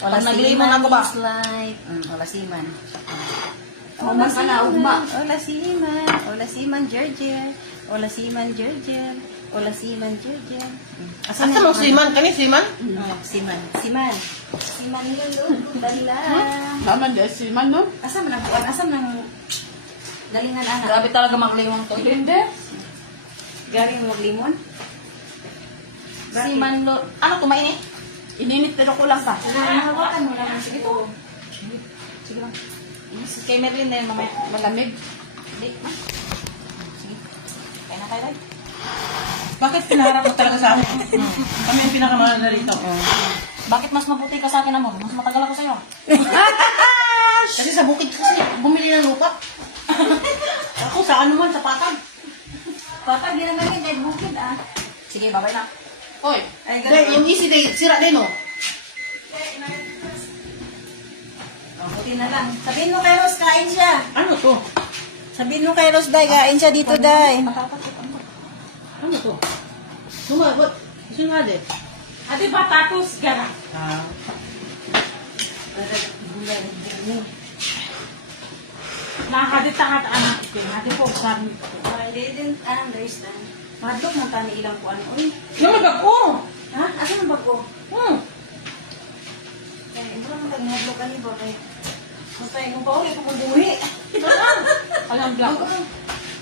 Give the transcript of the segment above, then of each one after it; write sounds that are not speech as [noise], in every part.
Wala Pag siman, naglimon ako ba? slide. Mm, wala siman. Ugma ka na, ugma. Wala siman. Wala siman, Georgia. Wala siman, Georgia. Wala siman, Georgia. Mm. Asa mong siman? Kani siman? Oh, siman. Siman. Siman lulu. Dala. Naman dyan si Man, no? Asa man ang buwan? Asa man ang dalingan anak? Grabe talaga maglimon to. Hindi. Gari mo limon? Siman lo. Ano kumain eh? Ininit pero ko lang pa. Nahawakan mo naman. Sige to. Sige lang. Si kay Merlin na yun mamaya. Malamig. Hindi. Sige. Kaya na tayo. Bakit pinaharap mo talaga sa amin? Hmm. Kami yung pinakamahal na rito. Bakit mas mabuti ka sa akin, amor? Mas matagal ako sa'yo. [laughs] kasi sa bukid kasi bumili ng lupa. [laughs] ako sa ano man, sa patag. Patag yun. Kahit bukid ah. Sige, babay na. Hoy, Ay, Hindi, yung easy day, sira din oh. Oh, buti na lang. Sabihin mo kay Ros, kain siya. Ano to? Sabihin mo kay Ros, Day, kain siya dito, Day. Ano to? Sumagot. Sinade. adi ba tatos gara? Ah. Nakadit tangat anak ko. Hadi po, saan? I didn't understand. Madlok mo tani ilang kuan. Uy, Yung ko. ha? Asa man ba ko? Hmm. Kaya, ito naman tag madlok ka ni ba kay... Matay [laughs] mo ba? Uy, pakubuhi. Alam lang.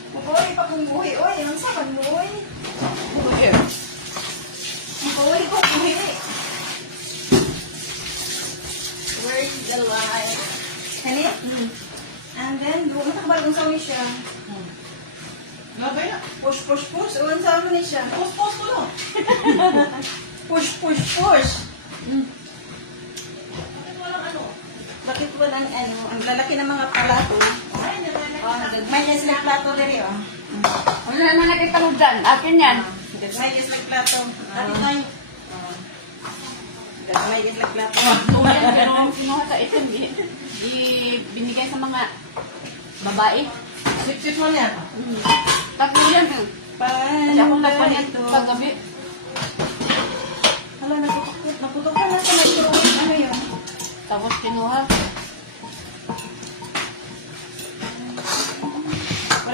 Mabuhi pa kong buhi. Uy, ang saban mo, uy. Mabuhi ko, buhi. Where's the light? Kani? And then, doon nakabalik kong sawi siya. Babay na. Push, push, push. Uwan sa ni siya. Post, post ko lang. [laughs] Push, push, push. Walang ano. Bakit walang ano? Ang lalaki ng mga plato. Ay, nalalaki Oh, nagmay niya sila plato diri, oh. Wala naman nakita mo dyan. Akin yan. Nagmay niya sila plato. Dati tayo. Nagmay niya sila plato. Tumayan, pero kinuha sa itim. i- i- Binigay sa mga babae. Sip-sip mo na yan. Mm. Tatlo yan. Kasi ako nagpalit kagabi. Hala, naputok. Naputok ka na sa microwave. Ano yun? Tapos kinuha.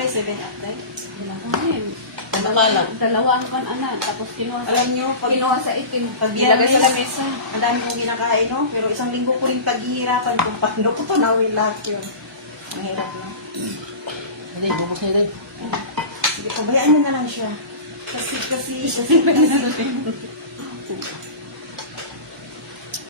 Yung 7 up tayo. Ayun. Nakala. Dalawa kan anak. Tapos kinuha sa Alam nyo, pag, kinuha sa itim. Pag Ilagay sa Biyernes, lamesa. ang dami kong kinakain, no? Pero isang linggo ko rin paghihirapan kung paano ko tunawin lahat yun. Mahirap na. Hindi, bubos na yun. Sige, pabayaan nyo na lang siya. Kasi, kasi, kasi, kasi. [laughs]